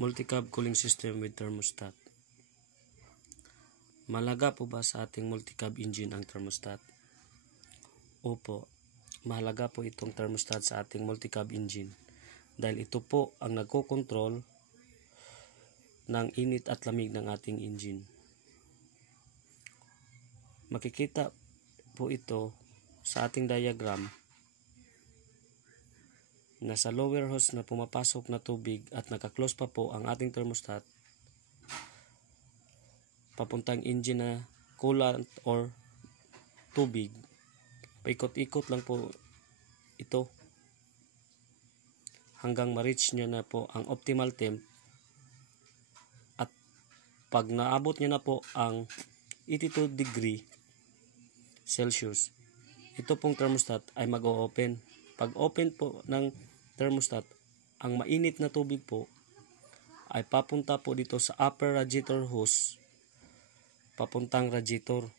Multi-cab cooling system with thermostat. Mahalaga po ba sa ating multi-cab engine ang thermostat? Opo, mahalaga po itong thermostat sa ating multi-cab engine dahil ito po ang nagkokontrol ng init at lamig ng ating engine. Makikita po ito sa ating diagram na sa lower hose na pumapasok na tubig at naka-close pa po ang ating thermostat papuntang engine na coolant or tubig. Paikot-ikot lang po ito hanggang ma-reach niya na po ang optimal temp, at pag naabot niya na po ang 82 degree Celsius, ito pong thermostat ay mag-o-open. Pag open po ng thermostat, ang mainit na tubig po ay papunta po dito sa upper radiator hose papuntang radiator.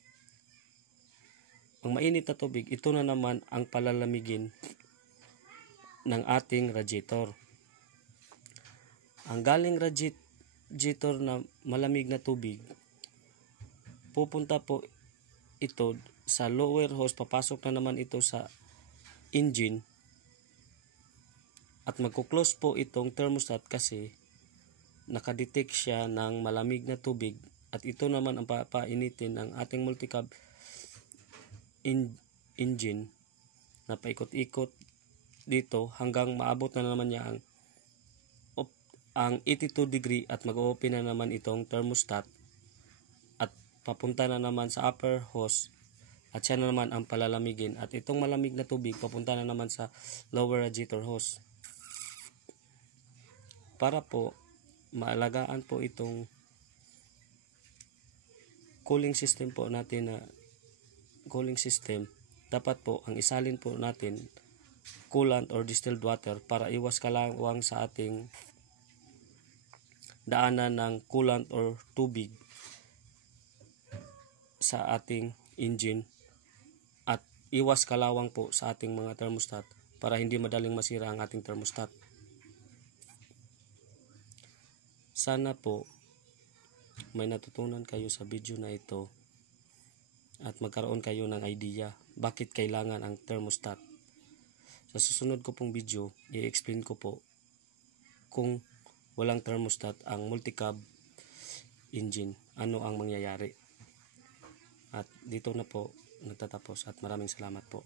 Ang mainit na tubig, ito na naman ang palalamigin ng ating radiator. Ang galing radiator na malamig na tubig, pupunta po ito sa lower hose, papasok na naman ito sa engine at magkuklose po itong thermostat kasi nakadetect siya ng malamig na tubig, at ito naman ang papainitin ng ating multi-cab engine na paikot-ikot dito hanggang maabot na naman niya ang 82 degree at mag-open na naman itong thermostat at papunta na naman sa upper hose, at siya na naman ang palalamigin, at itong malamig na tubig papunta na naman sa lower radiator hose para po maalagaan po itong cooling system po natin na cooling system. Dapat po ang isalin po natin coolant or distilled water para iwas kalawang sa ating daanan ng coolant or tubig sa ating engine, at iwas kalawang po sa ating mga thermostat para hindi madaling masira ang ating thermostat. Sana po may natutunan kayo sa video na ito at magkaroon kayo ng idea bakit kailangan ang thermostat. Sa susunod ko pong video, i-explain ko po kung walang thermostat ang multi-cab engine, ano ang mangyayari. At dito na po nagtatapos, at maraming salamat po.